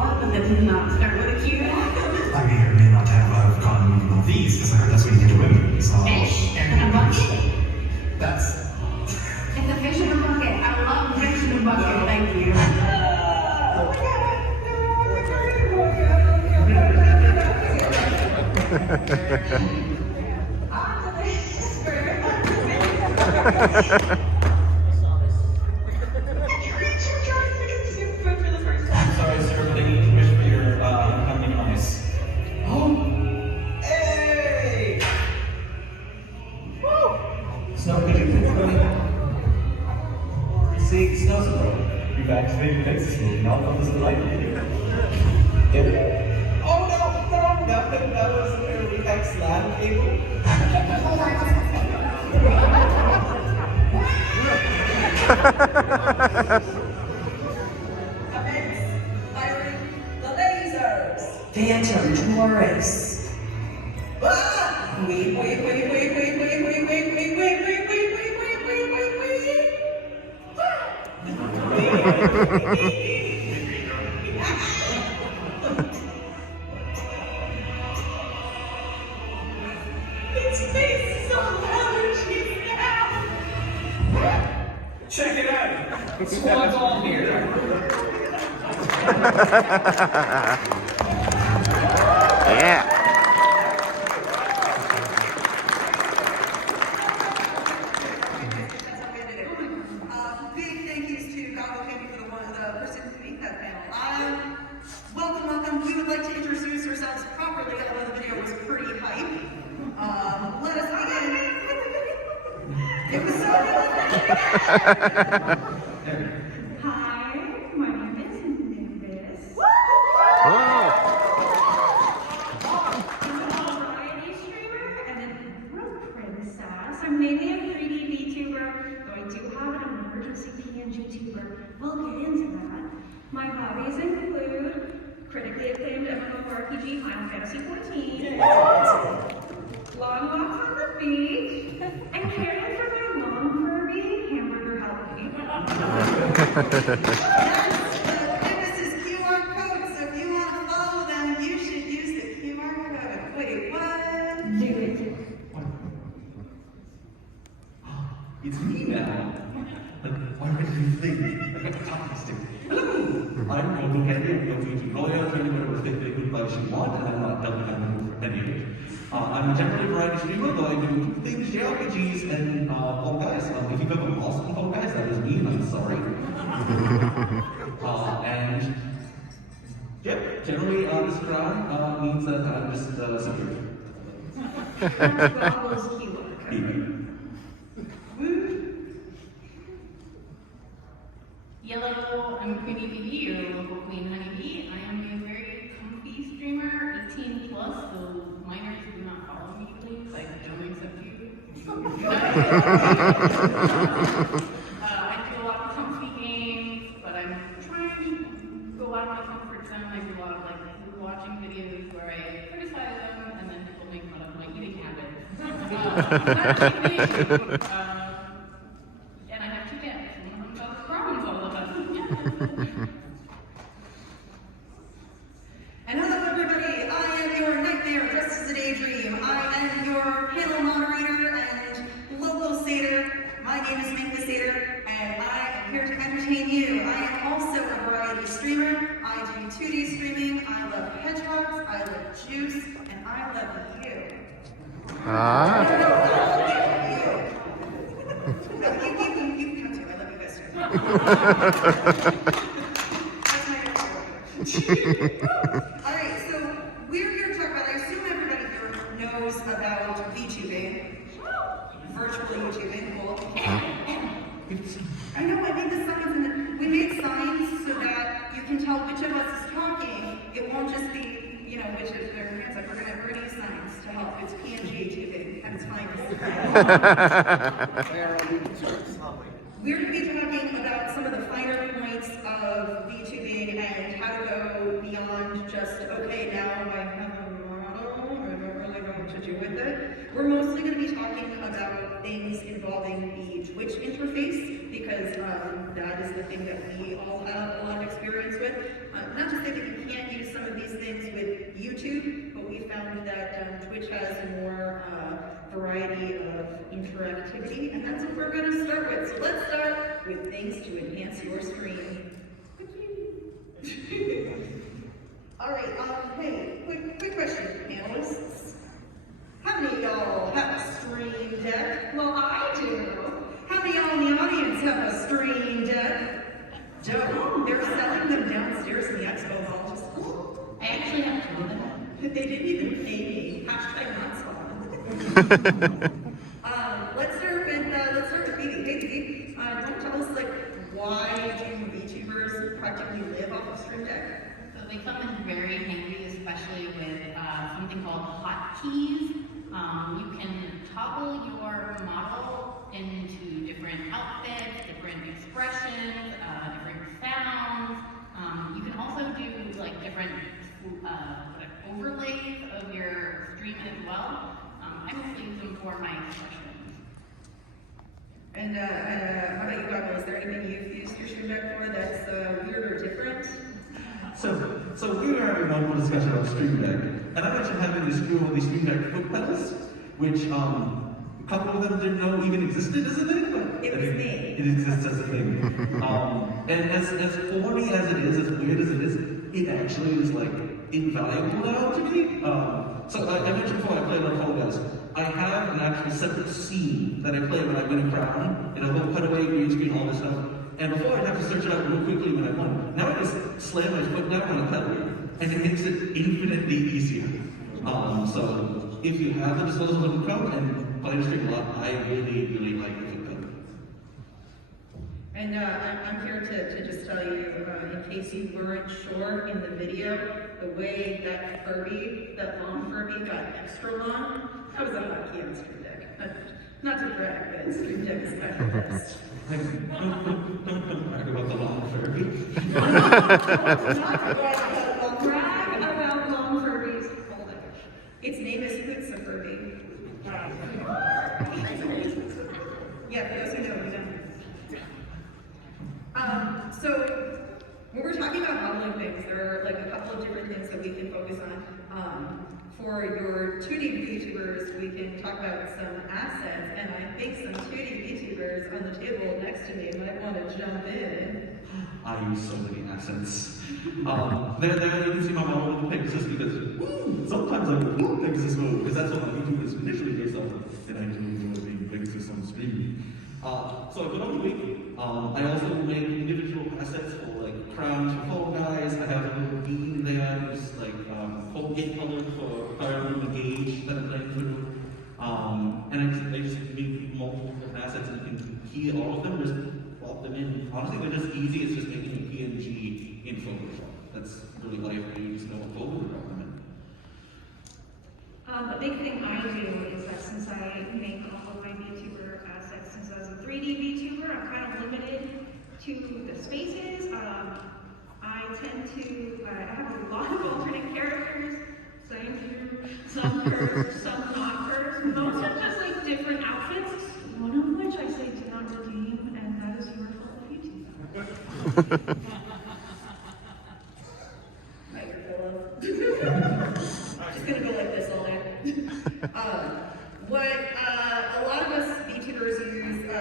wallet, but that does not start with a Q. I may or may not have gotten these, because I heard that's what you do to women. So, Fish in a bucket? That's... It's a fish in a bucket. I love fish in a bucket. Thank you. Sorry, sir, but I need to wish for your upcoming mice. Oh! Hey! Woo! Snow cooking. See, snow's a problem. You've activated Nexus mode. Now comes the light. Get it? Oh no! No! That was a PAX LAN cable. Firing the lasers. Phantom Taurus. Ah! Wait. Its face is all allergies now. Check it out! Squad's all here. Yeah. Big thank yous to GoggleCandy for the person who made that panel. Welcome. We would like to introduce ourselves properly, although the video was pretty hype. Let us begin. It was so good. Hi, my name is Nimbus. Oh. I'm a variety streamer and a real princess. I'm mainly a 3D VTuber, though I do have an emergency PNG tuber. We'll get into that. My hobbies include critically acclaimed MMORPG Final Fantasy XIV, long walks on the beach, and caring for my long furry hamburger helping. This is QR code, so if you want to follow them, you should use the QR code. Wait, what? Do it. It's me now. Like, why would you think? Like a talking stick. Hello! I'm GoggleCandy. I'm going to lawyer, tell you whatever stick they could like she want, and I'm not telling them for any of it. I'm a generally variety streamer, though I do things, JRPGs, and Fall Guys. If you've ever lost on Fall Guys, that was me, and I'm sorry. And yeah, generally this crowd means that I'm just secure. That's Goggle's keyword. Yellow, I'm QueenieBebee, your local Queen Honeybee. I am a very comfy streamer, 18 plus, so minors who do not follow me, please. I don't accept you. I do a lot of comfy games, but I'm trying to go out of my comfort zone. I do a lot of like food watching videos where I criticize them and then people make fun of my eating habits. And I have two cats. One of them causes problems all the time. And hello everybody, I am your nightmare dressed as a daydream. I am your panel moderator and local satyr. My name is MinkTheSatyr, and I am here to entertain you. I am also a variety streamer. I do 2D streaming, I love hedgehogs, I love juice, and I love you. Ah. I love you. You come too, I love you guys too. Alright, so we're here to talk about, I assume everybody here knows about Vtubing. Virtual YouTubing, cool. I know, I made the signs and we made signs so that you can tell which of us is talking. It won't just be, which of their hands up. We're gonna use signs to help. It's PNG tubing at its finest. We're going to be talking about some of the finer points of VTubing and how to go beyond just, okay, now I have a model, I don't really know what to do with it. We're mostly going to be talking about things involving the Twitch interface, because that is the thing that we all have a lot of experience experience with. Not to say that you can't use some of these things with YouTube, but we found that Twitch has more variety of interactivity, and that's what we're going to start with. So let's start with things to enhance your stream. All right, hey, quick question, panelists. How many of y'all have a Stream Deck? Well, I do. How many of y'all in the audience have a Stream Deck? Dope. They're selling them downstairs in the expo hall. Just, I actually have two of them. they didn't even pay me. Hashtag not spot. Let's start with Phoebe. Hey, Phoebe, don't tell us, like, why do VTubers practically live off of Stream Deck? So they come in very handy, especially with something called hotkeys. You can toggle your model into different outfits, different expressions, different sounds. You can also do like different overlays of your stream as well. I mostly use them for my expressions. And how about you, Goggle? Is there anything you've used your Stream Deck for that's weird or different? So we were having one more discussion about Stream Deck, and I mentioned having these Stream Deck foot pedals, which a couple of them didn't know even existed as a thing, but It was me. it exists as a thing. And as corny as it is, as weird as it is, it actually is like invaluable now to me. So I mentioned before I play on Fall Guys. I have an actual separate scene that I play when I win a crown, and a whole cutaway, green screen, all this stuff. And before I'd have to search it out real quickly when I won. Now I just slam my foot down on a pedal, and it makes it infinitely easier. So if you have the disposable crown and play the stream a lot, I really, really like the foot pedal. And I'm here to just tell you, in case you weren't sure in the video, the way that Furby, that long Furby got extra long, that was a hotkey on Stream Deck. Not to brag, but Stream Deck is my best. Don't brag about the long Furby. Brag about long Furbies. Its name is Hootsa Furby. Yeah, for those who know, we know. So when we're talking about modeling things, there are like a couple of different things that we can focus on. For your 2D VTubers, we can talk about some assets, and I think some 2D VTubers on the table next to me might want to jump in. I use so many assets. There you can see my model with the Pegasus because sometimes I go Pegasus mode because that's what my YouTube is initially based on, and I do enjoy being Pegasus on the screen. So I put on the wig. I also make individual assets for like crowns for Fall Guys. I have a little bean there, just like Colgate color for firearm gauge that I'm playing through. And I just make multiple different assets, and you can key all of them, just plop them in. Honestly, they're just easy. It's just making a PNG in Photoshop. That's really all you have to do. You just know what folder to drop them in. A big thing I do is that since I make all of my VTuber assets, since I was a 3D VTuber, I'm kind of limited to the spaces. I tend to, I have a lot of alternate characters, some curves, some not curves. Most are just like different outfits, one of which I say do not redeem, and that is your fault if you do that. Just gonna go like this all day. What a lot of us VTubers use, a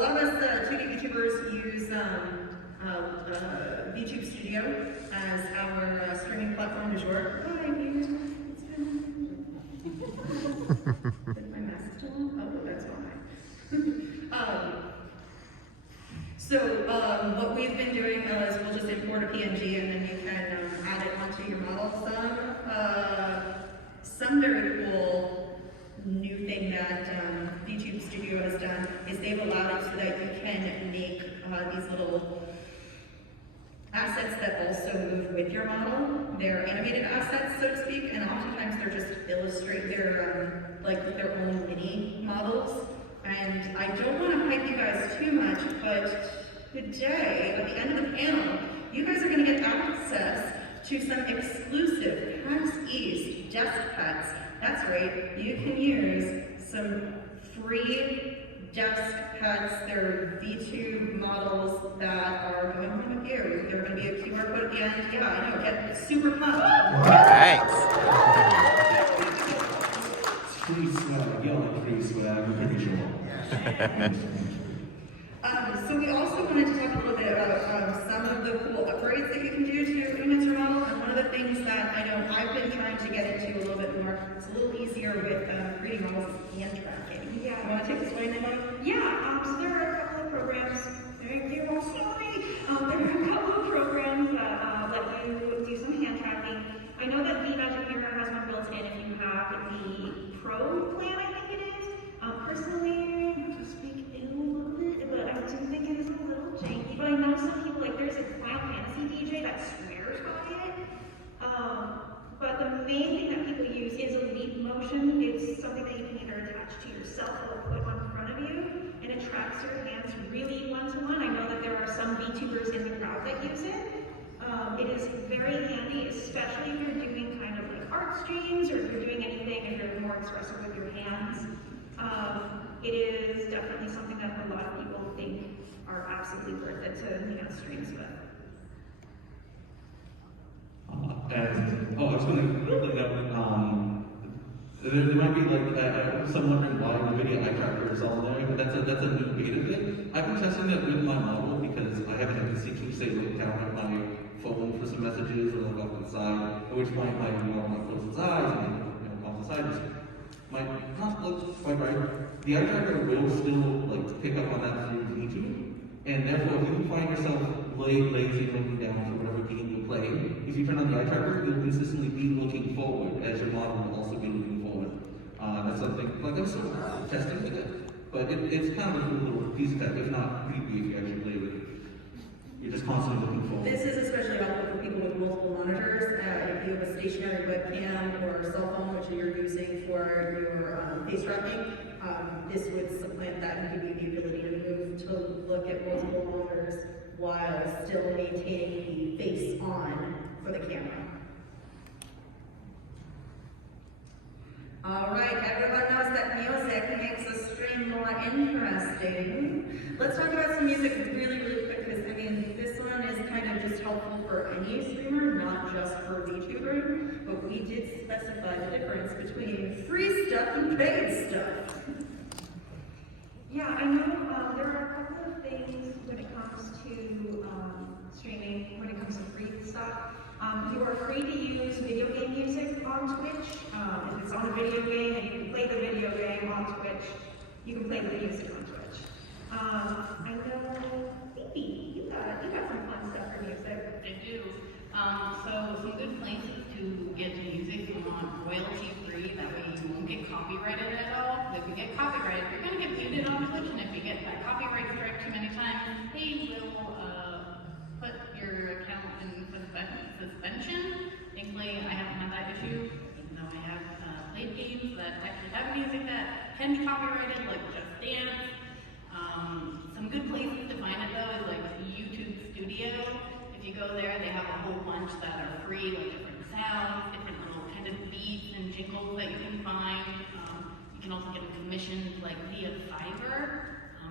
lot of us 2D VTubers use VTube Studio as our streaming platform du jour. Hi, viewers. It's been... Is my mask still on? Oh, that's fine. So what we've been doing is we'll just import a PNG and then you can add it onto your model. Some very cool new thing that VTube Studio has done is they've allowed it so that you can make these little assets that also move with your model. They're animated assets, so to speak, and oftentimes they're just they're like their own mini models. And I don't want to hype you guys too much, but today, at the end of the panel, you guys are going to get access to some exclusive PAX East desk pets. That's right, you can use some free desk pets. They're VTube models that are going to there going to be a QR code at the end? Yeah, I know, get super pumped. Thanks. It's free swag. Y'all like free swag, I'm pretty sure. So we also wanted to talk a little bit about some of the cool upgrades that you can do to your Miniature model. And one of the things that I know I've been trying to get into a little bit more, it's a little easier with 3D models hand tracking. Yeah. You want to take this away, Nicola? Yeah, so there are a couple of programs. Thank you, I'm sorry. There are a couple of programs that let you do some hand tracking. I know that vTubing has one built in if you have the Pro plan, I think it is. Personally, not to speak ill of it, but I do think it is a little janky. But I know some people, like there's a Final Fantasy DJ that swears by it. But the main thing that people use is a leap motion. It's something that you can either attach to yourself or put on front of you, and it tracks your hands really one-to-one. I know that there are some VTubers in the crowd that use it. It is very handy, especially if you're doing kind of like art streams or if you're doing anything, if you're more expressive with your hands. It is definitely something that a lot of people think are absolutely worth it to enhance streams with. And, I was going to quickly note, there might be like, some wondering why the video eye tracker is on there, but that's a new beta thing. I've been testing it with my model because I have a tendency to say look down at my phone for some messages or look off to the side, at which point my model might close its eyes and off the side might not look quite right. The eye tracker will still like pick up on that through Vtubing, and therefore if you find yourself lazy looking down for whatever game you're playing, if you turn on the eye tracker, you'll consistently be looking forward as your model will also be looking forward. That's something, like I'm still testing with it, but it's kind of a cool little piece of tech, if not creepy if you actually play with it. You're just constantly looking forward. This is especially helpful for people with multiple monitors. If you have a stationary webcam or cell phone, which you're using for your face tracking, this would supplant that and give you the ability to move to look at multiple monitors while still maintaining the face on for the camera. All right, everyone knows that music makes a stream more interesting. Let's talk about some music really quick, because I mean, this one is kind of just helpful for any streamer, not just for VTubers, but we did specify the difference between free stuff and paid stuff. Yeah, I know there are a couple of things when it comes to streaming, when it comes to free stuff. You are free to use video game music on Twitch. If it's on a video game and you can play the video game on Twitch, you can play the music on Twitch. I know, Phoebe, you got some fun stuff for music. I do. So some good places to get music on royalty-free, that way you won't get copyrighted at all. If you get copyrighted, you're going to get muted on Twitch, and if you get that copyright strike too many times, they will put your account in suspension. Thankfully, I haven't had that issue, even though I have played games that actually have music that can be copyrighted, like Just Dance. Some good places to find it though is like YouTube Studio. If you go there, they have a whole bunch that are free, like different sounds, different little kind of beats and jingles that you can find. You can also get them commissioned like via Fiverr.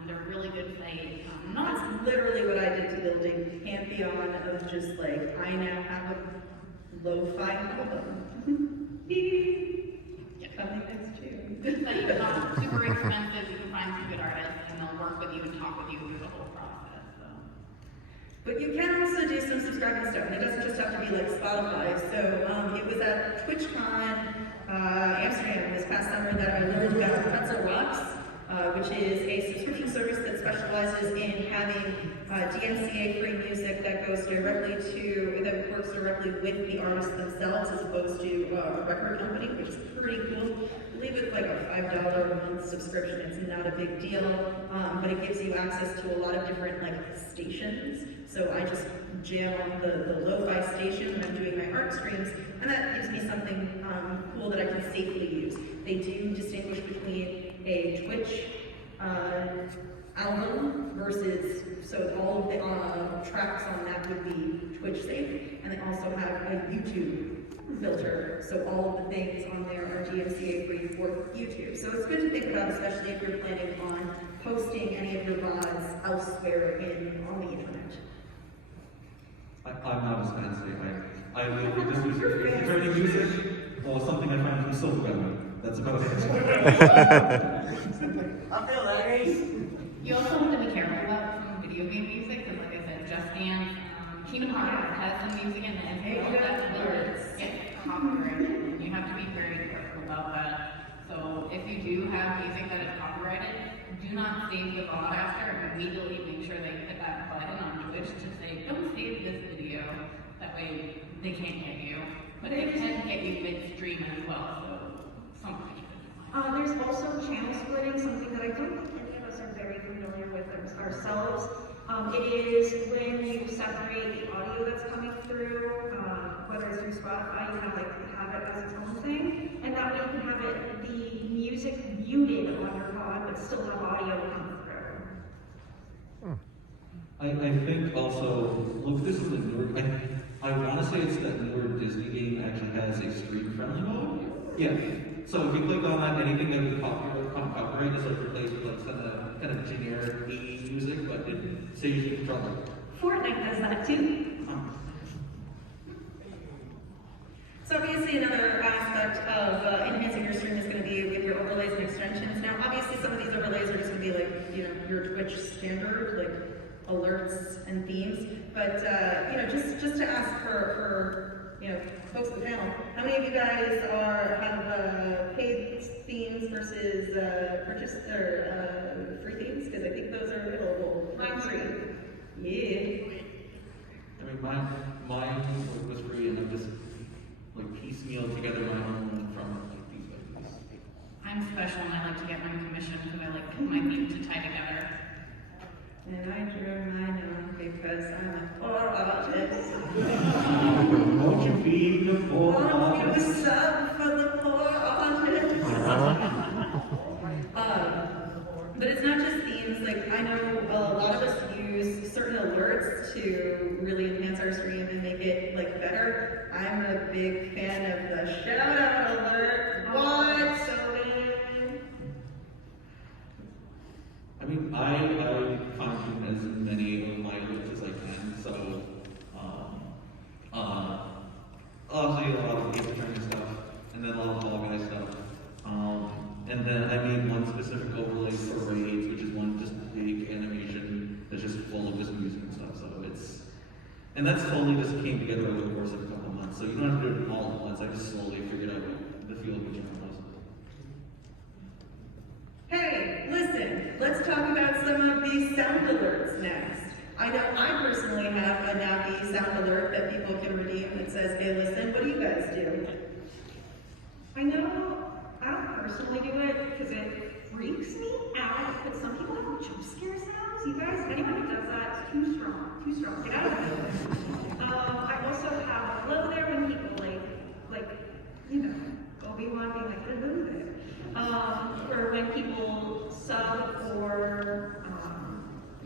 They're really good site. That's literally what I did to build a pantheon of just like, I now have a lo-fi album. Yeah. Something that's true. Good site, not super expensive. You can find some good artists and they'll work with you and talk with you through the whole process. So. But you can also do some subscribing stuff, and it doesn't just have to be like Spotify. So it was at TwitchCon Amsterdam this past summer that I learned about Pretzel Rocks, which is a subscription service that specializes in having DMCA-free music that goes directly that works directly with the artists themselves, as opposed to a record company, which is pretty cool. I believe it's like a $5 a month subscription. It's not a big deal, but it gives you access to a lot of different like stations. So I just jam on the lo-fi station when I'm doing my art streams, and that gives me something cool that I can safely use. They do distinguish between a Twitch album versus, so all of the tracks on that would be Twitch safe, and they also have a YouTube filter, so all of the things on there are DMCA free for YouTube. So it's good to think about, especially if you're planning on posting any of your VODs elsewhere on the internet. that's about it. You also have to be careful about some video game music, because like I said, Just Dance, Kingdom Hearts has some music in it as well that will get copyrighted, and you have to be very careful about that. So if you do have music that is copyrighted, do not save the VOD after, and immediately make sure they hit that button on Twitch to say, don't save this video. That way they can't get you. But they can get you midstream as well, so something to keep in mind. There's also channel splitting, something that I don't think any of us are very familiar with ourselves. It is when you separate the audio that's coming through, whether it's through Spotify, you kind of like have it as its own thing, and that way you can have it, the music muted on your pod, but still have audio come through. I think also, look, this is the newer, I want to say it's that newer Disney game actually has a screen-friendly mode. Yeah. So if you click on that, anything that would copyright is like replaced with like kind of generic music, but it saves you trouble. Fortnite does that too. So obviously another aspect of enhancing your stream is going to be with your overlays and extensions. Now obviously some of these overlays are just going to be like, you know, your Twitch standard, like alerts and themes. But you know, just to ask for you know, folks at the panel, how many of you guys have paid themes versus purchased or free themes? Because I think those are available. Mine's free. Yeah. I mean, mine was free, and I just like piecemeal together my own from like these ways. I'm special and I like to get mine commissioned because I like my themes to tie together. And I drew mine on because I'm a poor artist. Won't you be the poor Won't you artist? sub for the poor artist? But it's not just themes. Like I know a lot of us use certain alerts to really enhance our stream and make it like better. I'm a big fan of the shout out alert. What? So good. I mean, I content as many of my groups as I can, so obviously a lot of game training stuff, and then a lot of Fall Guys stuff. And then I made one specific overlay for raids, which is one just big animation that's just full of just music and stuff. So and that's totally just came together over the course of a couple of months. So you don't have to do it all at once. I just slowly figured out the feel of each one was. Hey, listen, let's talk about some of these sound alerts next. I know I personally have a nappy sound alert that people can redeem that says, hey, listen, what do you guys do? I know I don't personally do it because it freaks me out, but some people have jump scare sounds. You guys, anyone who does that, it's too strong. Get out of it. I also have hello there when people like, you know, Obi-Wan being like, remove it. Or when people sub or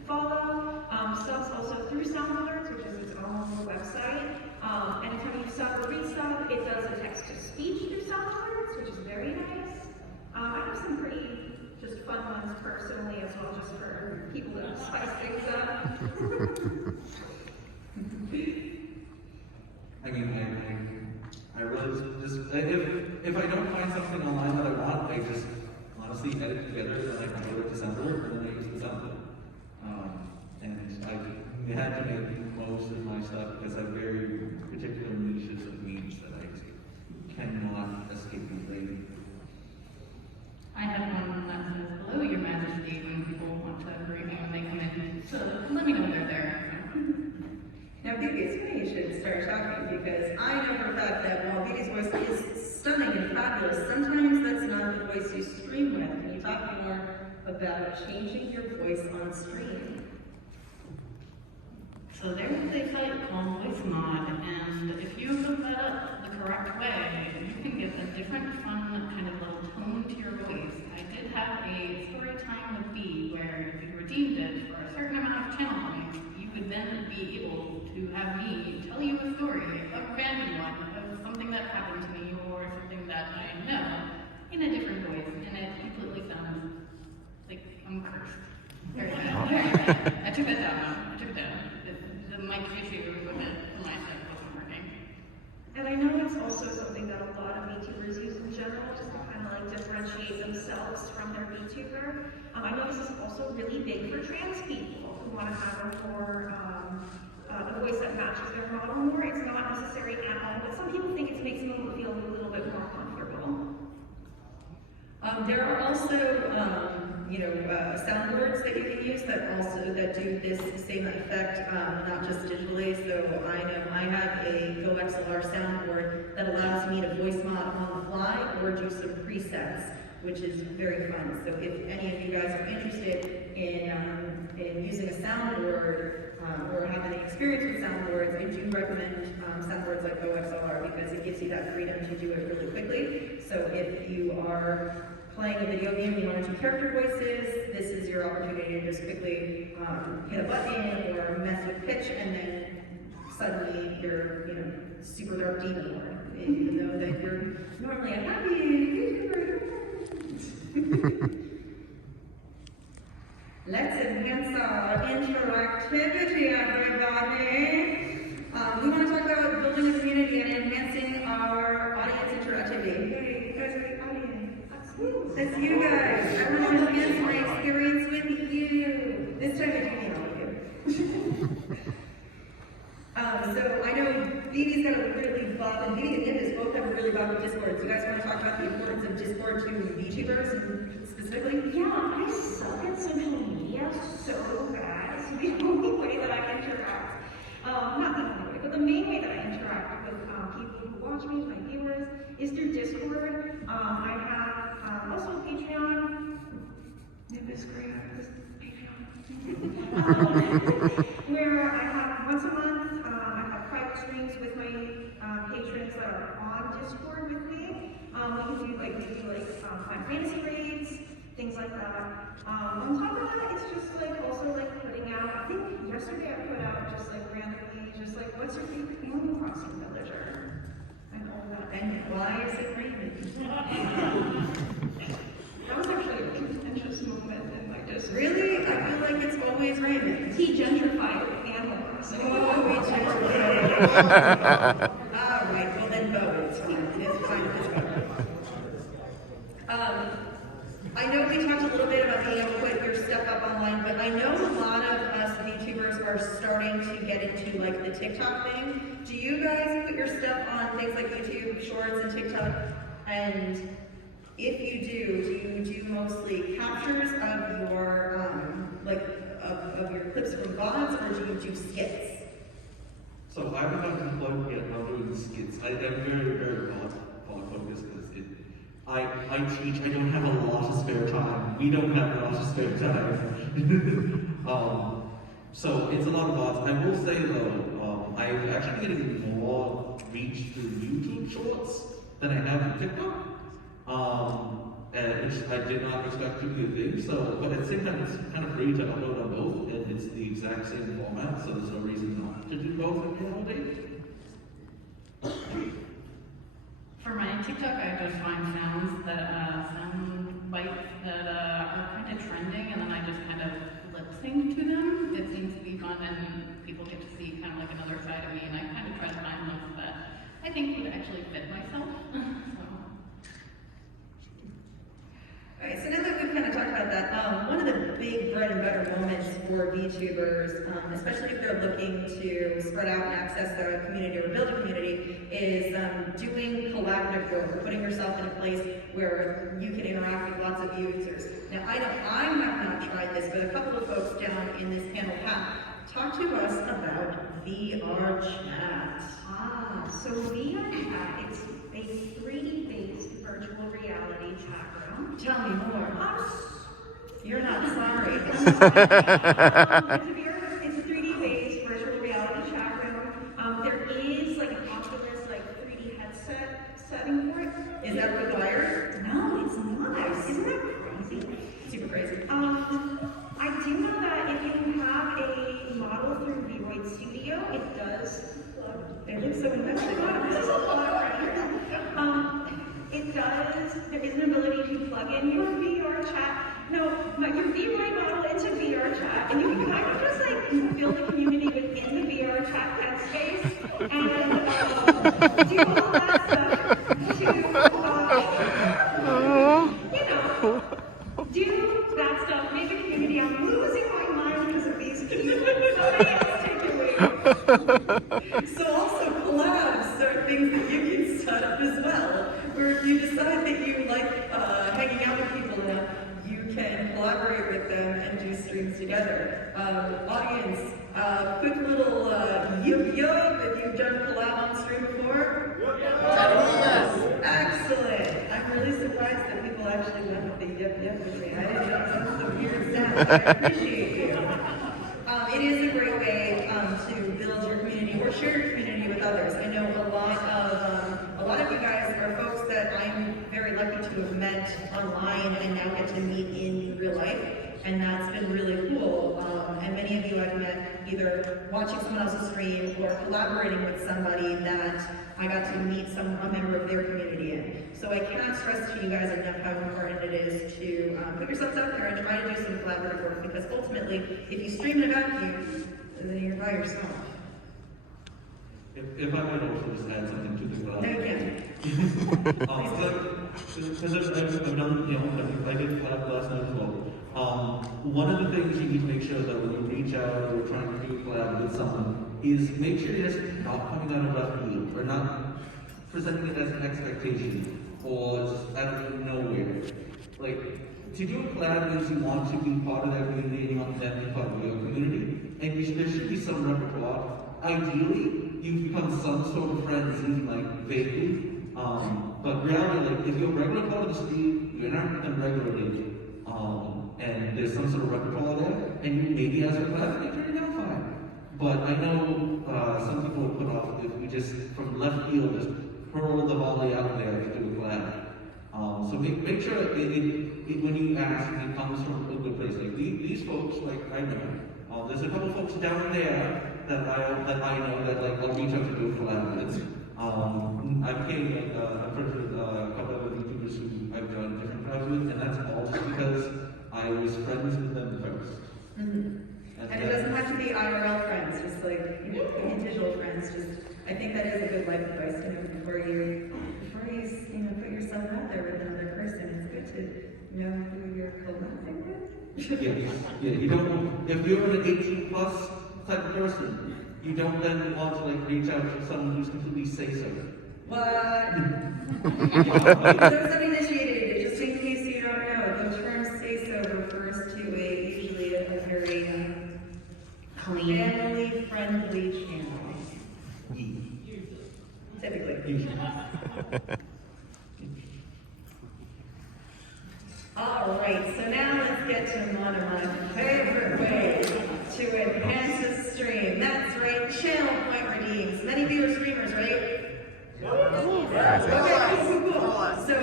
follow. Subs also through sound alerts, which is its own website. Anytime you sub or resub, it does a text-to-speech through sound alerts, which is very nice. I have some pretty just fun ones personally as well, just for people to spice things up. I mean, I really just if I don't find something online that I want, I just honestly edit together, then I convert it to sound alert, and then I use the sound alert. And I had to make most of my stuff because I have very particular niches of memes that I cannot escape completely. I have one that says, hello, Your Majesty, when people want to greet me when they come in. So let me know they're there. Now, Bibi, it's funny you should start talking because I know for a fact that while Bibi's voice is stunning and fabulous, sometimes that's not the voice you stream with. Can you talk more about changing your voice on stream? So there's a site called Voice Mod, and if you hook that up the correct way, you can get a different fun kind of little tone to your voice. I did have a story time with B where if you redeemed it for a certain amount of channel points, you would then be able to have me tell you a story, a random one, of something that happened to me or something that I know in a different voice, and it completely sounds like I'm cursed. Very bad. Very bad. I took that down. The mic issue equipment for my stuff wasn't working. And I know it's also something that a lot of VTubers use in general, just to kind of like differentiate themselves from their VTuber. I know this is also really big for trans people who want to have a voice that matches their model more. It's not necessary at all, but some people think it makes them feel a little bit more comfortable. There are also, soundboards that you can use that do this same effect, not just digitally. So I know I have a GoXLR soundboard that allows me to voice mod on the fly or do some presets, which is very fun. So if any of you guys are interested in using a soundboard or have any experience with soundboards, I do recommend soundboards like GoXLR because it gives you that freedom to do it really quickly. So if you are playing a video game and you want to do character voices, this is your opportunity to just quickly hit a button or mess with pitch, and then suddenly you're, super dark demon lord, even though that you're normally a happy YouTuber. Let's enhance our interactivity, everybody. We want to talk about building a community and enhancing our audience interactivity. Hey, you guys are the audience. That's you guys. I want to enhance my experience with you. This time I do mean all of you. So I know Phoebe's got a really bug, and Phoebe and Nimbus both have a really bug with Discord. So you guys want to talk about the importance of Discord to VTubers and specifically? Yeah, I suck at social media so bad. It's the only way that I interact. Not the only way, but the main way that I interact with people who watch me, my viewers, is through Discord. I have also a Patreon. Nimbus great, where I have once a month, I have private streams with my patrons that are on Discord with me. We can do maybe Final Fantasy raids, things like that. On top of that, it's just also putting out. I think yesterday I put out just randomly, what's your favorite Animal Crossing villager, and all that. And why is it raining? That was actually a contentious moment in my Discord. Really? I feel like it's always raining. He gentrified Animal Crossing. Oh, we gentrified. All right, well then vote. It's fine. It's fine. I know we talked a little bit about being able to put your stuff up online, but I know a lot of us VTubers are starting to get into the TikTok thing. Do you guys put your stuff on things like YouTube Shorts and TikTok? And if you do you do mostly captures of your of your clips from VODs, or do you do skits? So I haven't deployed yet, I'm doing skits. I'm very, very VOD focused because I teach, I don't have a lot of spare time. We don't have a lot of spare time. So it's a lot of VODs. I will say though, I'm actually getting more reach through YouTube Shorts than I have in TikTok. And which I did not expect to be a thing. So, but at the same time, it's kind of free to upload on both, and it's the exact same format, so there's no reason not to do both in reality. For my TikTok, I just find sound bites that are kind of trending, and then I just kind of lip sync to them. It seems to be fun, and people get to see kind of another side of me, and I kind of try to find ones that I think would actually fit myself. Alright, so now that we've kind of talked about that, one of the big bread and butter moments for VTubers, especially if they're looking to spread out and access their community or build a community, is doing collaborative work, or putting yourself in a place where you can interact with lots of users. Now, I have not tried this, but a couple of folks down in this panel have. Talk to us about VR Chat. So VR Chat, it's a 3D-based virtual reality chat room. Tell me more. You're not sorry. It's a 3D-based virtual reality chat room. There is an Oculus 3D headset setting for it. Is that required? No, it's not. Isn't that crazy? Super crazy. I do know that if you have a model through Vroid Studio, it does plug. It looks so invested. This is a plug right here. It does. There is an ability to plug in your VR chat. No, but your Vroid model into VR chat, and you can kind of just build a community within the VR chat headspace and do all that stuff to, So also collabs are things that you can set up as well, where if you decide that you like hanging out with people enough, you can collaborate with them and do streams together. Audience, quick little yup if you've done collab on stream before. Excellent. I'm really surprised that people actually went with the yup with me. I didn't know that was a weird sound. I appreciate you. It is a great way to build your community or share your community with others. I know a lot of you guys are folks that I'm very lucky to have met online and now get to meet in real life, and that's been really cool. And many of you I've met either watching someone else's stream or collaborating with somebody that I got to meet a member of their community in. So I cannot stress to you guys enough how important it is to put yourselves out there and try to do some collaborative work, because ultimately, if you stream in a vacuum, then you're by yourself. If I might also just add something to the collab. No, you can't. Because I've done, I did collab last night as well. One of the things you need to make sure that when you reach out or trying to do a collab with someone is make sure you're just not coming out of left field or not presenting it as an expectation or just out of nowhere. Like, to do a collab means you want to be part of that community and you want them to be part of your community. And there should be some repertoire. Ideally, you've become some sort of friends, even like vaguely. But reality, like if you're a regular part of the stream, you're not with them regularly. And there's some sort of repertoire there, and you maybe as a collab, they turn it out fine. But I know some people will put off if we just from left field just hurl the volley out there to do a collab. So make sure when you ask, it comes from a good place. Like these folks, like I know, there's a couple folks down there that I know that like I'll reach out to do a collab with. I became like I'm friends with a couple of YouTubers who I've done different collabs with, and that's all just because I was friends with them first. Mm-hmm. And it doesn't have to be IRL friends, just like digital friends. Just I think that is a good life advice. Before you put yourself out there with another person, it's good to know who you're collabing with. Yeah. You don't. If you're an 18+ type of person, you don't then want to like reach out to someone who's completely say-so. What? Those uninitiated, just in case you don't know, the term say-so refers to usually a very family-friendly channel. Typically. All right, so now let's get to one of my favorite ways to enhance a stream. That's right, channel point redeems. Many of you are streamers, right? Okay, cool. So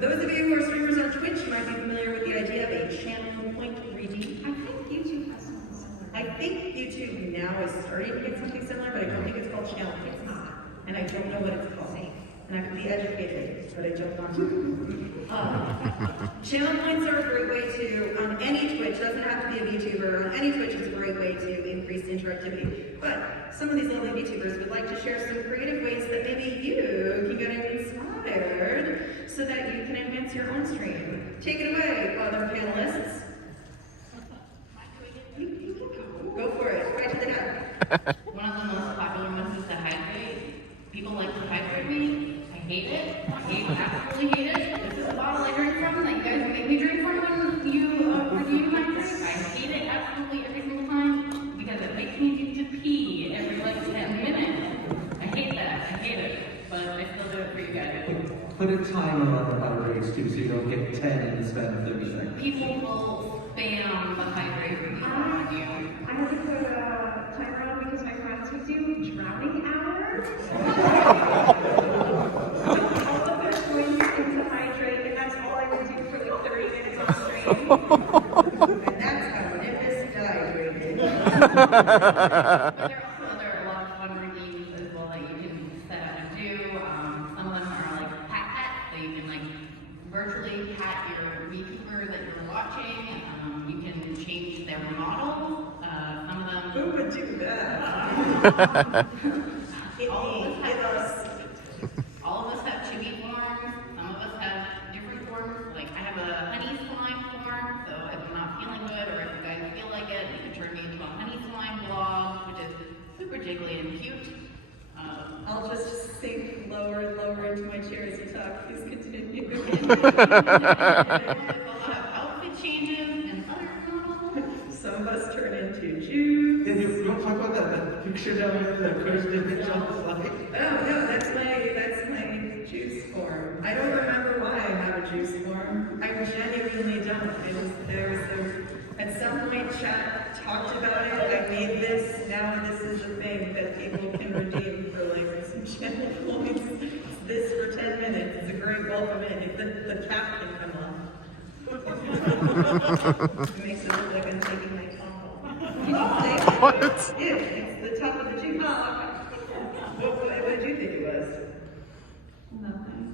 those of you who are streamers on Twitch, you might be familiar with the idea of a channel point redeem. I think YouTube has something similar. I think YouTube now is starting to get something similar, but I don't think it's called channel. It's not. And I don't know what it's called. And I can be educated, but I don't want to. Channel points are a great way to, on any Twitch, doesn't have to be a VTuber, on any Twitch it's a great way to increase interactivity. But some of these lovely VTubers would like to share some creative ways that maybe you can get inspired so that you can enhance your own stream. Take it away, other panelists. Go for it, right to the head. One of the most popular ones is to hydrate. People like to hydrate me. I hate it. I absolutely hate it. This is a bottle I drink from that you guys make me drink from when you review my drink. I hate it absolutely every single time because it makes me need to pee every like 10 minutes. I hate that. I hate it. But I still do it for you guys. Put a timer on the hydrates too, so you don't get 10 in the span of 30 seconds. People will spam the hydrate on you. I have to put a timer on because my friends would do drowning hours. All of their points into hydrate, and that's all I would do for like 30 minutes on stream. And that's how Nimbus dehydrated. But there are a lot of fun redeems as well that you can set up and do. Some of them are like pat, so you can like virtually pat your VTuber that you're watching. You can change their model. Some of them. Who would do that? All of us have chibi forms. Some of us have different forms. Like I have a honey slime form, so if I'm not feeling good or if you guys feel like it, you can turn me into a honey slime vlog, which is super jiggly. giggly and cute. I'll just sink lower and lower into my chair as you talk. Please continue. They'll have outfit changes and other models. Some of us turn into Jews. Yeah, you want to talk about that picture down there, that cursed image on the slide? Oh no, that's my juice form. I don't remember why I have a juice form. I genuinely don't. At some point chat talked about it. I made this. Now this is a thing that people can redeem for like some channel points. It's this for 10 minutes. It's a great welcome in. If the cap can come off. It makes it look like I'm taking my top off. What? Yeah, it's the top of the juice. What did you think it was? Nothing.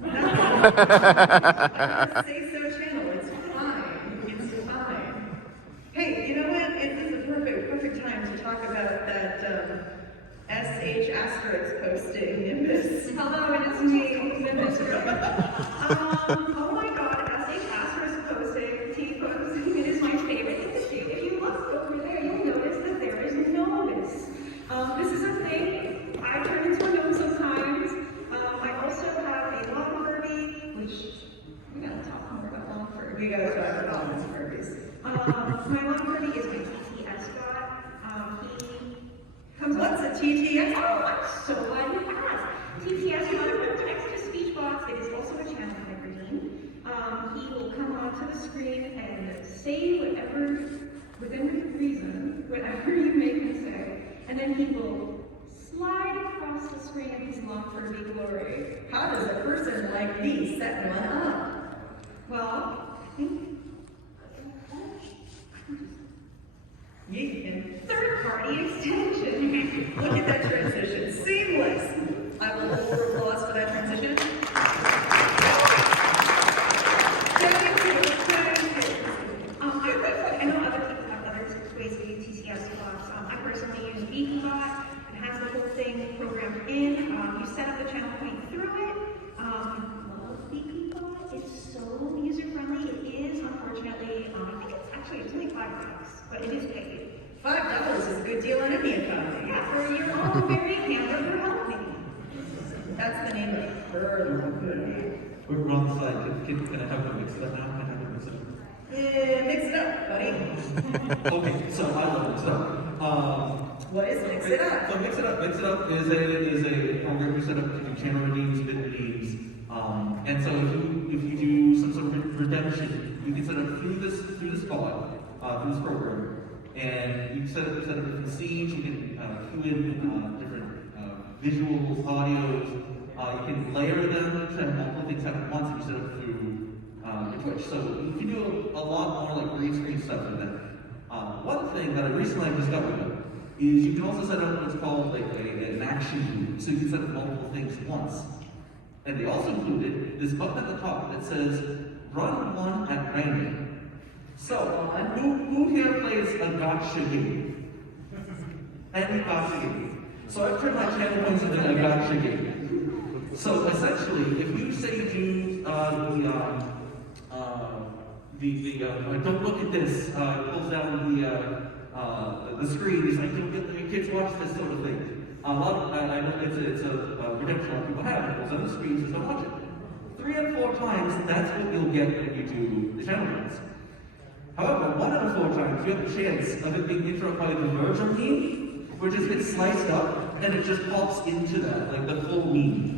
Say so channel, it's fine. It's fine. Hey, you know what? This is a perfect time to talk about that SH asterisk posting, Nimbus. Hello, it's me, Nimbus. Oh my god, SH asterisk posting, T posting, it is my favorite thing to do. If you look over there, you'll notice that there is Nobis. This is a thing. I turn into a gnome sometimes. I also have a long Furby, which we gotta talk more about long Furby. We gotta talk about these Furbies. My long Furby is my TTS bot. He comes What's a TTS? Oh, I'm so glad you asked. TTS bot, text-to-speech bots. It is also a channel microphone. He will come onto the screen and say whatever, within reason, whatever you make him say, and then he will slide across the screen in his long Furby glory. How does a person like me set one up? Well, I think You can. third-party extension. Look at that transition. Seamless. I will hold for applause for that transition. Thank you. I know other people have other ways to use TCS bots. I personally use VtubBot. It has the whole thing programmed in. You set up the channel point through it. Love VtubBot. It's so user-friendly. It is, unfortunately, I think it's only $5, but it is paid. $5 is a good deal in any economy. Yeah, for your own very hamburger help me. That's the name of her. We're on the slide. Can I have them mix it up now? Can I have them mix it up? Yeah, mix it up, buddy. Okay, so I will mix it up. What is mix it up? So Mix It Up. Mix It Up is a program we set up to do channel redeems, bit redeems. And so if you do some sort of redemption, you can set up through this bot, through this program, and you can set up different scenes. You can cue in different visuals, audios. You can layer them to have multiple things happen at once. If you set up through your Twitch, so you can do a lot more like green screen stuff with that. One thing that I recently discovered is you can also set up what's called like an action loop, so you can set up multiple things at once. And they also included this button at the top that says "Run one at random." So, who here plays a gotcha game? Any gotcha game? So I've turned my channel points into a gotcha game. So essentially, if you say do don't look at this, pulls down the screen, he's like, don't get your kids watch this sort of thing. I know it's a redemption a lot of people have, it pulls down the screen, says don't watch it. 3 and 4 times, that's what you'll get when you do the channel points. However, 1 out of 4 times, you have the chance of it being interrupted by the Virgil meme, which just gets sliced up, and it just pops into that, like the full meme.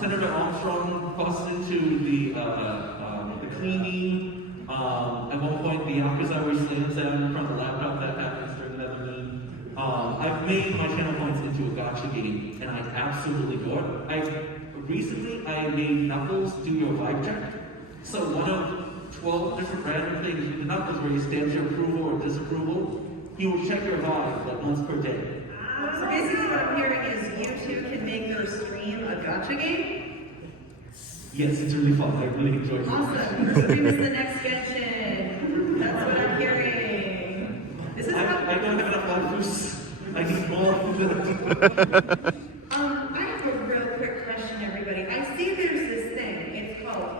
Senator Armstrong pops into the Queenie. At one point, the Yakuza slams down in front of the laptop. That happens during another meme. I've made my channel points into a gotcha game, and I absolutely adore it. Recently, I made Knuckles do your vibe check. So one of 12 different random things with the Knuckles where you stamp your approval or disapproval, he will check your vibe like once per day. So basically what I'm hearing is you two can make their stream a gotcha game? Yes, it's really fun. I really enjoy it. Awesome. Your stream is the next Genshin. That's what I'm hearing. This is I don't have enough waifus. I need more. I have a real quick question, everybody. I see there's this thing. It's called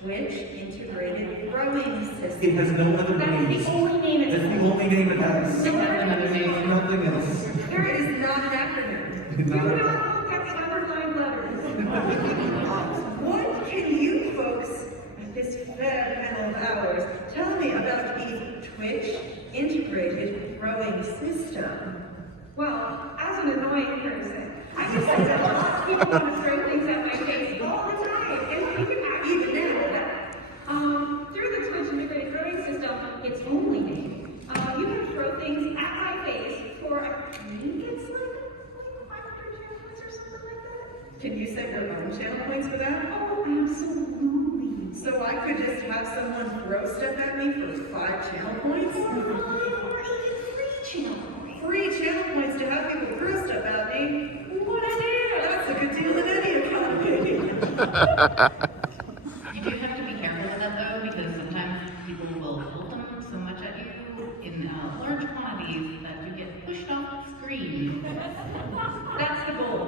Twitch Integrated Growing System. It has no other That's name. the only name it That's has. the only name it has. Nothing else. Nothing else. There is not an acronym. Do not look at the underlined letters. What can you folks at this fair panel of ours tell me about the Twitch integrated throwing system? Well, as an annoying person, I just think that a lot of people want to throw things at my face all the time, and you can actually do that. Through the Twitch integrated throwing system, it's only me. You can throw things at my face for, I think it's like 500 channel points or something like that. Can you set your own channel points for that? Oh, absolutely. So I could just have someone throw stuff at me for 5 channel points? Or even 3 channel points. 3 channel points to have people throw stuff at me? What idea? That's a good deal in any economy. You do have to be careful with that though, because sometimes people will hold them so much at you in large quantities that you get pushed off the screen. That's the goal.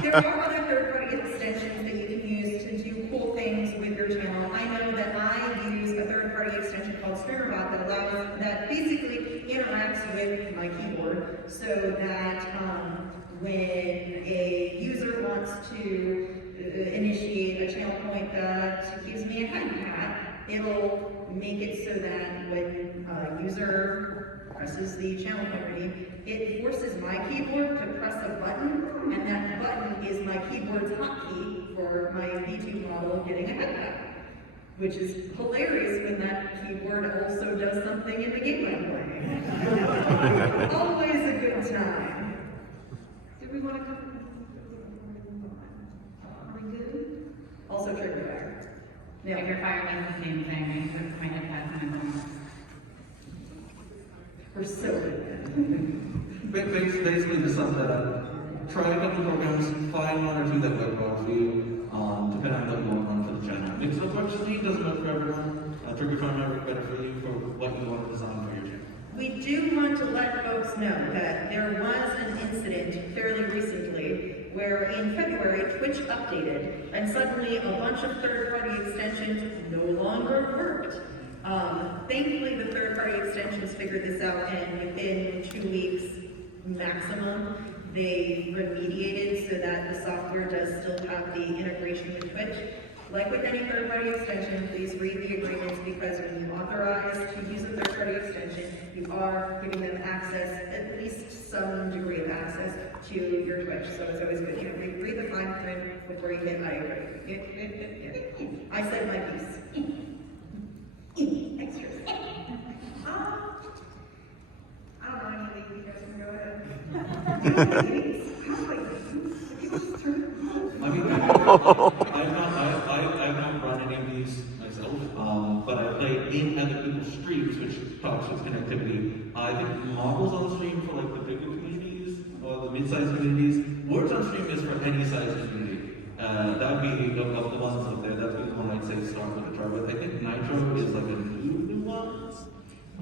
There are other third-party extensions that you can use to do cool things with your channel. I know that I use a third-party extension called StreamerBot that basically interacts with my keyboard so that when a user wants to initiate a channel point that gives me a head pat, it'll make it so that when a user presses the channel point name, it forces my keyboard to press a button, and that button is my keyboard's hotkey for my VTube model getting a head pat, which is hilarious when that keyboard also does something in the game I'm playing. Always a good time. Do we want to come? Are we good? Also trigger fire. Trigger fire does the same thing. I put my head pad in my phone. We're so good. Basically, to sum that up, try a couple programs, find 1 or 2 that work well for you, depending on what you want to run for the channel. Mix unfortunately doesn't work for everyone. Trigger Fire might work better for you for what you want to design for your channel. We do want to let folks know that there was an incident fairly recently where in February Twitch updated and suddenly a bunch of third-party extensions no longer worked. Thankfully the third-party extensions figured this out and within 2 weeks maximum they remediated so that the software does still have the integration with Twitch. Like with any third-party extension, please read the agreements because when you authorize to use a third-party extension, you are giving them access, at least some degree of access to your Twitch. So it's always good. You know, read the fine print before you hit I agree. I said my piece. Extras. I don't know any of these. You guys can go ahead. I mean, I've not run any of these myself, but I play in other people's streams, which talks with connectivity. I think Marvel's on stream for like the bigger communities or the mid-sized communities. Words on stream is for any size community. That would be of the ones up there. That'd be the one I'd say start with the chart. But I think Nitro is like a new one.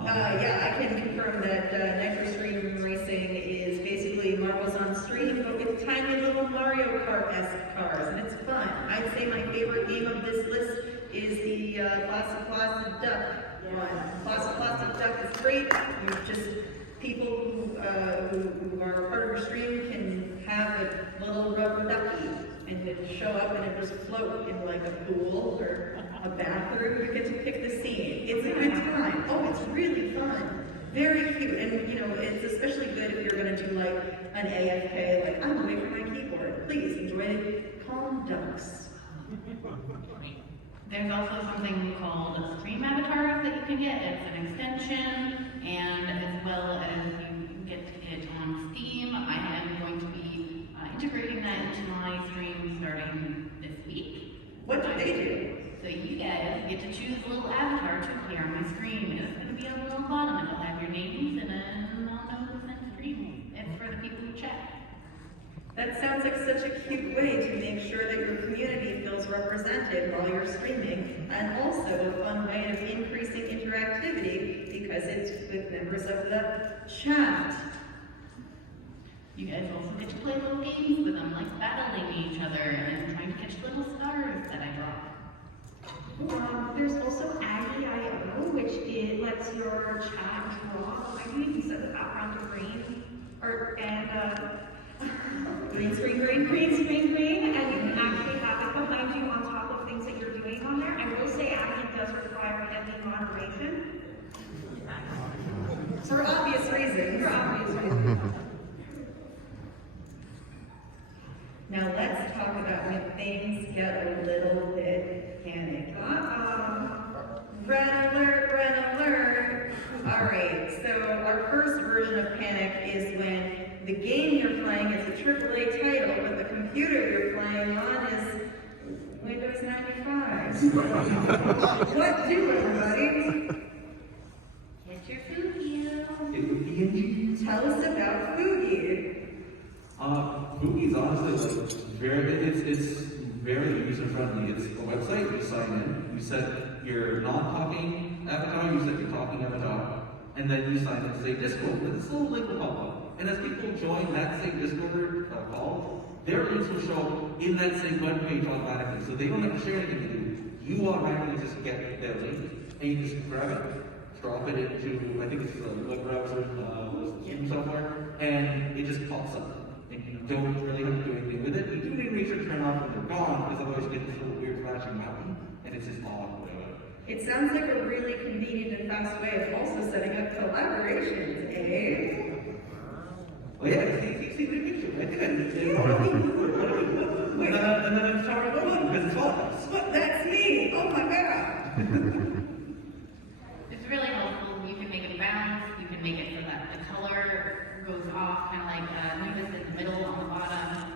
Yeah, I can confirm that Nitro Stream Racing is basically Marbles on Stream, but with tiny little Mario Kart-esque cars, and it's fun. I'd say my favorite game of this list is the Plastic Duck one. Plastic Duck is great. You just, people who are part of your stream can have a little rubber ducky and it show up and it just float in like a pool or a bathroom. You get to pick the scene. It's a good time. Oh, it's really fun. Very cute. And you know, it's especially good if you're gonna do like an AFK, like I'm away from my keyboard. Please enjoy Calm Ducks. There's also something called Stream Avatars that you can get. It's an extension, and as well as you get it on Steam. I am going to be integrating that into my stream starting this week. What do they do? So you guys get to choose a little avatar to appear on my screen. It's going to be on the little bottom. It'll have your names and I'll know who's in the stream. It's for the people who chat. That sounds like such a cute way to make sure that your community feels represented while you're streaming, and also a fun way of increasing interactivity because it's with members of the chat. You guys also get to play little games with them, like battling each other and trying to catch little stars that I drop. There's also Aggie.io, which it lets your chat draw behind you. You can set the background to green, green screen, and you can actually have it behind you on top of things that you're doing on there. I will say Admin does require heavy moderation. For obvious reasons. For obvious reasons. Now let's talk about when things get a little bit panicky. Red alert. Alright, so our first version of panic is when the game you're playing is a AAA title, but the computer you're playing on is Windows 95. What do, everybody? Get your food here. It would be Tell us about Fugi. Movies, honestly, like, it's very user-friendly. It's a website, you sign in, you set your non-talking avatar, you set your talking avatar, and then you sign in to say Discord, and this little link will pop up. And as people join that same Discord call, their links will show up in that same web page automatically, so they don't have to share anything to do. You automatically just get their link, and you just grab it, drop it into, I think it's the web browser, Zoom somewhere, and it just pops up. And you don't really have to do anything with it. You do need to make sure to turn off when they're gone, because otherwise you get this little weird flashing mountain, and it's just odd. It sounds like a really convenient and fast way of also setting up collaborations, eh? Well, yeah, see the picture, right there. And then it's starting to go because it's hot. But that's me! Oh my god! It's really helpful. You can make it bounce. You can make it so that the color goes off, kind of like notice in the middle on the bottom.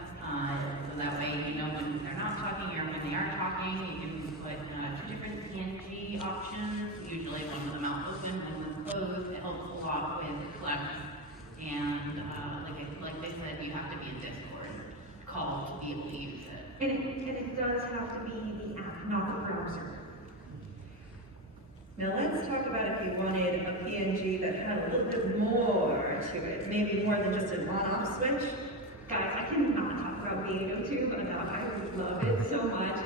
So that way you know when they're not talking or when they are talking. You can put two different PNG options. Usually one with the mouth open, one with closed. It helps a lot with collect. And like they said, you have to be in Discord call to be able to use it. And it does have to be the app, not the browser. Now let's talk about if you wanted a PNG that had a little bit more to it. Maybe more than just an on-off switch. Guys, I cannot talk about Vtubing enough. I love it so much.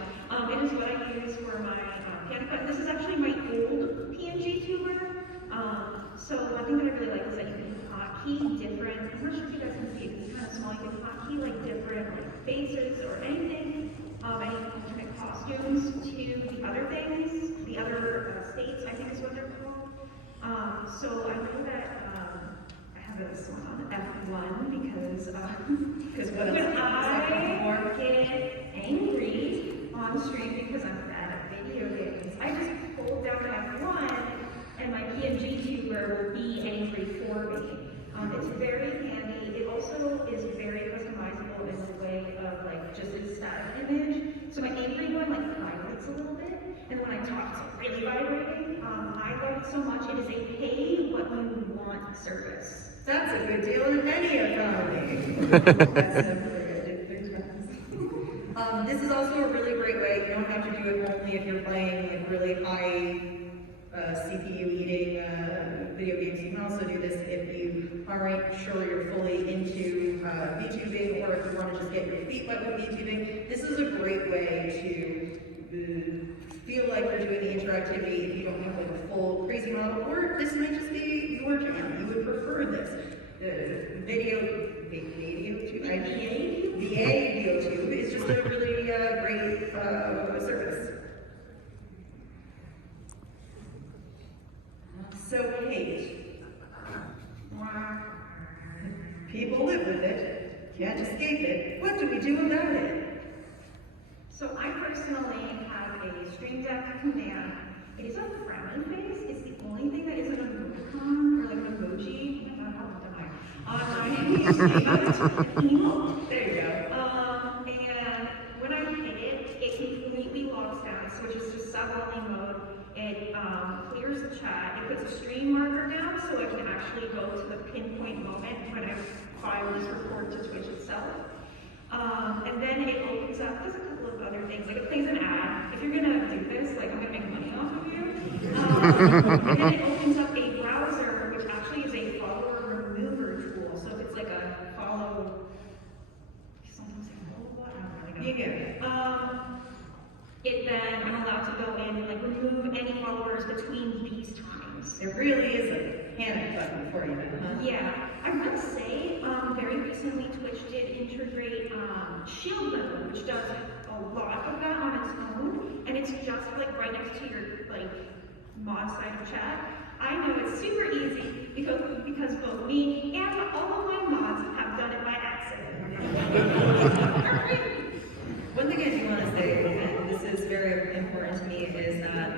It is what I use for my piano cut. This is actually my old PNG tuber. So one thing that I really like is that you can hotkey different, I'm not sure if you guys can see it, it's kind of small, you can hotkey like different like faces or anything, any alternate costumes to the other things, the other states, I think is what they're called. So I know that I have this one on F1 because what when else? I get angry on stream because I'm bad at video games, I just hold down F1 and my PNG tuber will be angry for me. It's very handy. It also is very customizable in the way of like just a static image. So my angry one like vibrates a little bit, and when I talk, it's really vibrating. I love it so much. It is a pay what you want service. That's a good deal in any economy. That's a pretty good. This is also a really great way. You don't have to do it only if you're playing like really high CPU eating video games. You can also do this if you aren't sure you're fully into VTubing, or if you want to just get your feet wet with VTubing. This is a great way to feel like you're doing the interactivity if you don't have like a full crazy model, or this might just be your jam. You would prefer this. VTube is just a really great service. So, Kate, people live with it, can't escape it. What do we do about it? So I personally have a Stream Deck command. It is a frowny face. It's the only thing that isn't a emoticon or like an emoji. Oh my God, how am I? Emote. There you go. And when I hit it, it completely locks down, switches to sub-only mode. It clears the chat. It puts a stream marker down so I can actually go to the pinpoint moment when I file this report to Twitch itself. And then it opens up, there's a couple of other things, like it plays an ad. If you're gonna do this, like I'm gonna make money off of you. And then it opens up a browser, which actually is a follower remover tool. So if it's like a follow, sometimes I don't really know. Then I'm allowed to go in and like remove any followers between these It really is a panic button for you, huh? Yeah, I will say, very recently Twitch did integrate Shield Mode, which does a lot of that on its own, and it's just like right next to your like mod side of chat. I know it's super easy because both me and all of my mods have done it by accident. One thing I do want to say, and this is very important to me, is that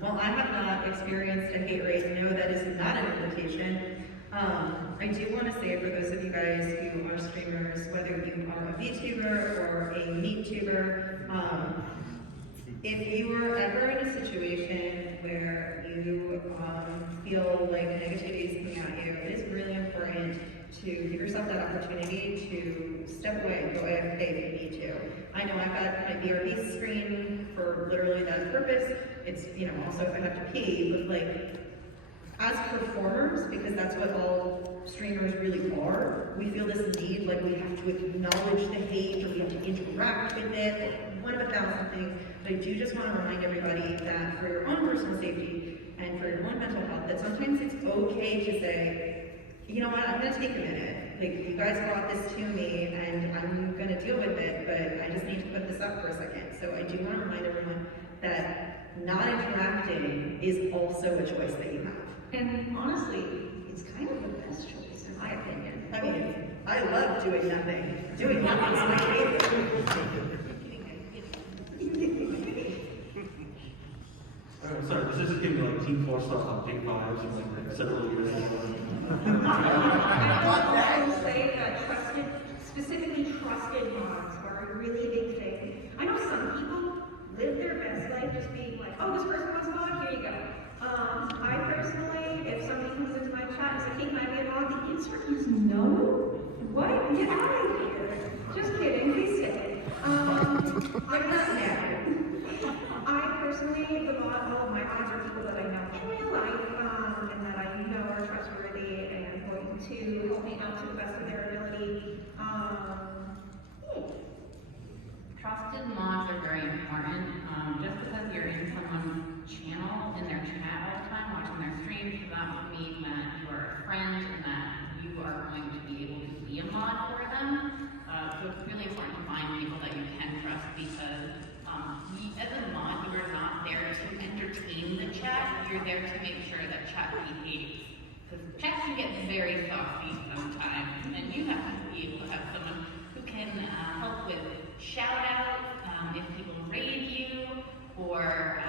while I have not experienced a hate raid, no, that is not an invitation. I do want to say for those of you guys who are streamers, whether you are a VTuber or a MinkTheSatyr, if you are ever in a situation where you feel like negativity is coming at you, it is really important to give yourself that opportunity to step away, go AFK if you need to. I know I've got my BRB screen for literally that purpose. It's, you know, also if I have to pee, but like, as performers, because that's what all streamers really are, we feel this need, like we have to acknowledge the hate, or we have to interact with it, or one of 1,000 things. But I do just want to remind everybody that for your own personal safety and for your own mental health, that sometimes it's okay to say, you know what, I'm going to take a minute. Like, you guys brought this to me, and I'm going to deal with it, but I just need to put this up for a second. So I do want to remind everyone that not interacting is also a choice that you have. And honestly, it's kind of the best choice in my opinion. I mean, I love doing nothing. Doing nothing is my favorite. Sorry, this is just giving me like Team 4 Star update vibes from like several years ago. I will say that specifically trusted mods are a really big thing. I know some people live their best life just being like, oh, this person wants a mod, here you go. I personally, if somebody comes into my chat and says, hey, can I be a mod? The answer is no. What? Get out of here. Just kidding, please stay. I'm not mad. I personally, all of my mods are people that I know in real life, and that I know are trustworthy and going to help me out to the best of their ability. Trusted mods are very important. Just because you're in someone's channel, in their chat all the time, watching their streams, does not mean that you are a friend and that you are going to be able to be a mod for them. So it's really important to find people that you can trust, because as a mod, you are not there to entertain the chat. You're there to make sure that chat behaves. Because chat can get very saucy sometimes, and you have to be able to have someone who can help with shout out if people raid you, or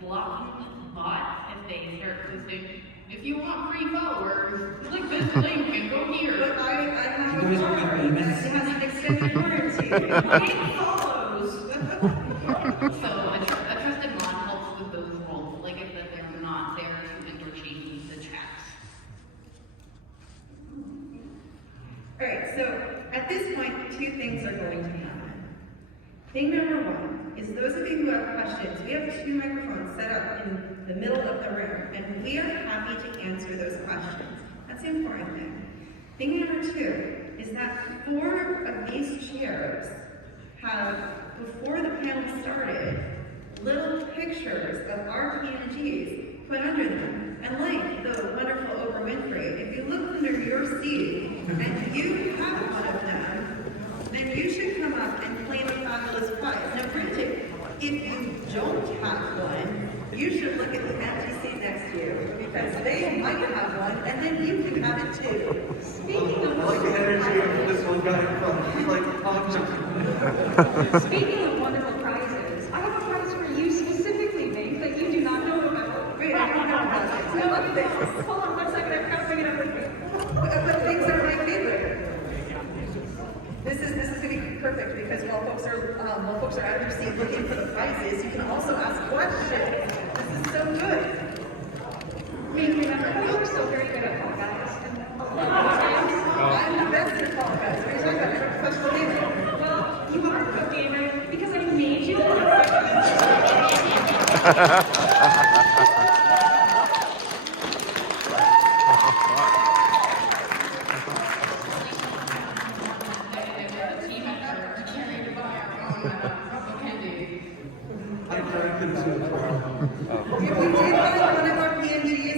blocking bots if they start posting. If you want free followers, click this link and go here. But I have You guys are good that has an extended warranty. It follows. So a trusted mod helps with those roles. Like I said, they're not there to interchange the chats. Alright, so at this point, two things are going to happen. Thing number one is those of you who have questions, we have 2 microphones set up in the middle of the room, and we are happy to answer those questions. That's the important thing. Thing number 2 is that 4 of these chairs have, before the panel started, little pictures of our PNGs put under them. And like the wonderful Oprah Winfrey, if you look under your seat and you have one of them, then you should come up and claim a fabulous prize. Now granted, if you don't have one, you should look at the empty seat next to you, because they might have one, and then you can have it too. Speaking I like the energy of this one guy in front. He's like, Speaking of wonderful prizes, I have a prize for you specifically, Mink, that you do not know about. Wait, I don't know about this. I love this. Hold on 1 second, I forgot to bring it up with me. But things are my favorite. This is going to be perfect, because while folks are out of their seat looking for the prizes, you can also ask questions. This is so good. Mink, remember, you were so very good at Fall Guys. I'm the best at Fall Guys. What are you talking about? I don't question anything. Well, you are a pro gamer because I made you. The team effort to carry to buy our own GoggleCandy. I couldn't see the If we did buy one of our PNGs,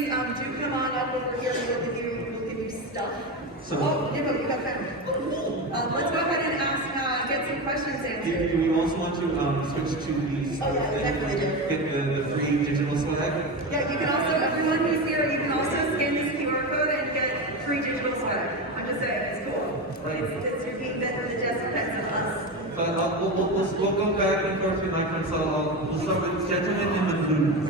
want to switch to the Oh, yeah, definitely do. get the free digital swag? Yeah, you can also, everyone who's here, you can also scan this QR code and get free digital swag. I'm just saying, it's cool. Right. It's your being better than just depends on us. But we'll go back and forth between my friends, so we'll start with gentlemen in the blue.